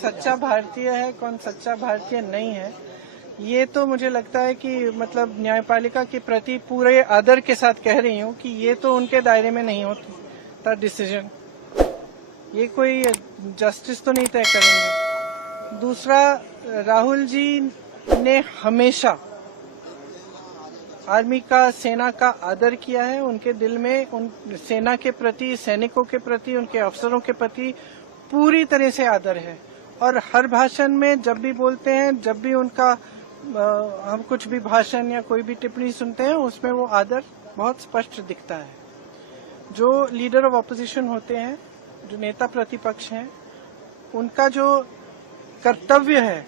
सच्चा भारतीय है, कौन सच्चा भारतीय नहीं है, ये तो मुझे लगता है कि मतलब न्यायपालिका के प्रति पूरे आदर के साथ कह रही हूँ कि ये तो उनके दायरे में नहीं होता डिसीजन। ये कोई जस्टिस तो नहीं तय करेंगे। दूसरा, राहुल जी ने हमेशा आर्मी का, सेना का आदर किया है। उनके दिल में उन सेना के प्रति, सैनिकों के प्रति, उनके अफसरों के प्रति पूरी तरह से आदर है। और हर भाषण में जब भी बोलते हैं, जब भी उनका हम कुछ भी भाषण या कोई भी टिप्पणी सुनते हैं, उसमें वो आदर बहुत स्पष्ट दिखता है। जो लीडर ऑफ ऑपोजिशन होते हैं, जो नेता प्रतिपक्ष हैं, उनका जो कर्तव्य है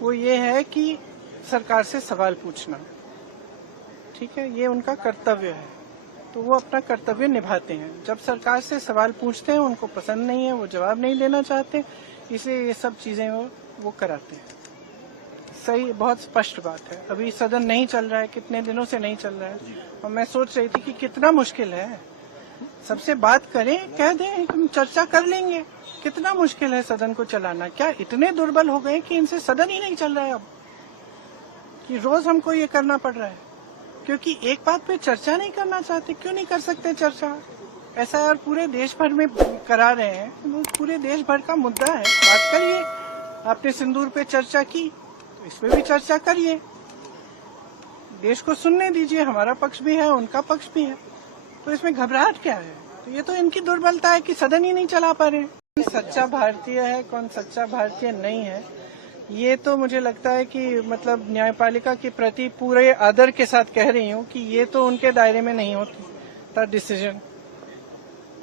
वो ये है कि सरकार से सवाल पूछना। ठीक है, ये उनका कर्तव्य है, तो वो अपना कर्तव्य निभाते हैं। जब सरकार से सवाल पूछते हैं, उनको पसंद नहीं है, वो जवाब नहीं देना चाहते, इसलिए ये सब चीजें वो कराते हैं। सही, बहुत स्पष्ट बात है। अभी सदन नहीं चल रहा है, कितने दिनों से नहीं चल रहा है, और मैं सोच रही थी कि कितना मुश्किल है। सबसे बात करें, कह दें, हम चर्चा कर लेंगे। कितना मुश्किल है सदन को चलाना। क्या इतने दुर्बल हो गए कि इनसे सदन ही नहीं चल रहा है अब, कि रोज हमको ये करना पड़ रहा है क्योंकि एक बात पे चर्चा नहीं करना चाहते। क्यों नहीं कर सकते चर्चा? एसआईआर पूरे देश भर में करा रहे हैं, पूरे देश भर का मुद्दा है, बात करिए। आपने सिंदूर पे चर्चा की, तो इस पे भी चर्चा करिए। देश को सुनने दीजिए, हमारा पक्ष भी है, उनका पक्ष भी है, तो इसमें घबराहट क्या है? तो ये तो इनकी दुर्बलता है कि सदन ही नहीं चला पा रहे। सच्चा भारतीय है, कौन सच्चा भारतीय नहीं है, ये तो मुझे लगता है कि मतलब न्यायपालिका के प्रति पूरे आदर के साथ कह रही हूँ कि ये तो उनके दायरे में नहीं होता डिसीजन।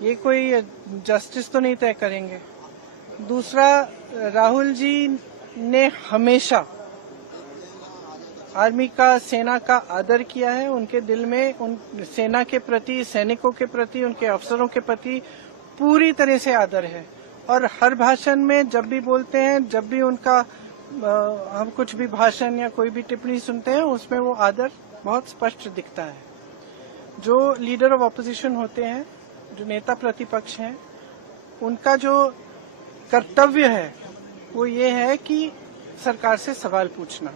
ये कोई जस्टिस तो नहीं तय करेंगे। दूसरा, राहुल जी ने हमेशा आर्मी का, सेना का आदर किया है। उनके दिल में उन सेना के प्रति, सैनिकों के प्रति, उनके अफसरों के प्रति पूरी तरह से आदर है। और हर भाषण में जब भी बोलते हैं, जब भी उनका हम कुछ भी भाषण या कोई भी टिप्पणी सुनते हैं, उसमें वो आदर बहुत स्पष्ट दिखता है। जो लीडर ऑफ ऑपोजिशन होते हैं, जो नेता प्रतिपक्ष हैं, उनका जो कर्तव्य है वो ये है कि सरकार से सवाल पूछना।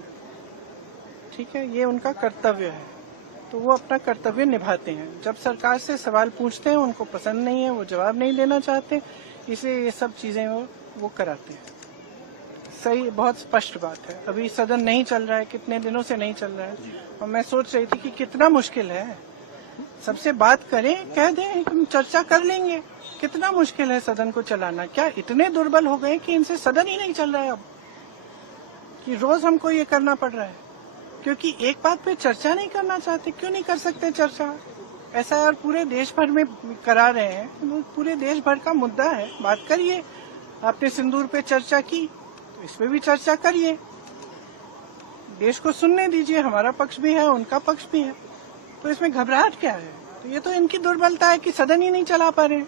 ठीक है, ये उनका कर्तव्य है, तो वो अपना कर्तव्य निभाते हैं। जब सरकार से सवाल पूछते हैं, उनको पसंद नहीं है, वो जवाब नहीं देना चाहते, इसलिए ये सब चीजें वो कराते हैं। सही, बहुत स्पष्ट बात है। अभी सदन नहीं चल रहा है, कितने दिनों से नहीं चल रहा है, और मैं सोच रही थी कि कितना मुश्किल है। सबसे बात करें, कह दें, हम चर्चा कर लेंगे। कितना मुश्किल है सदन को चलाना। क्या इतने दुर्बल हो गए कि इनसे सदन ही नहीं चल रहा है अब, कि रोज हमको ये करना पड़ रहा है क्योंकि एक बात पे चर्चा नहीं करना चाहते। क्यों नहीं कर सकते चर्चा? एसआईआर पूरे देश भर में करा रहे हैं, पूरे देश भर का मुद्दा है, बात करिए। आपने सिंदूर पे चर्चा की, तो इस पे भी चर्चा करिए। देश को सुनने दीजिए, हमारा पक्ष भी है, उनका पक्ष भी है, तो इसमें घबराहट क्या है? तो ये तो इनकी दुर्बलता है कि सदन ही नहीं चला पा रहे।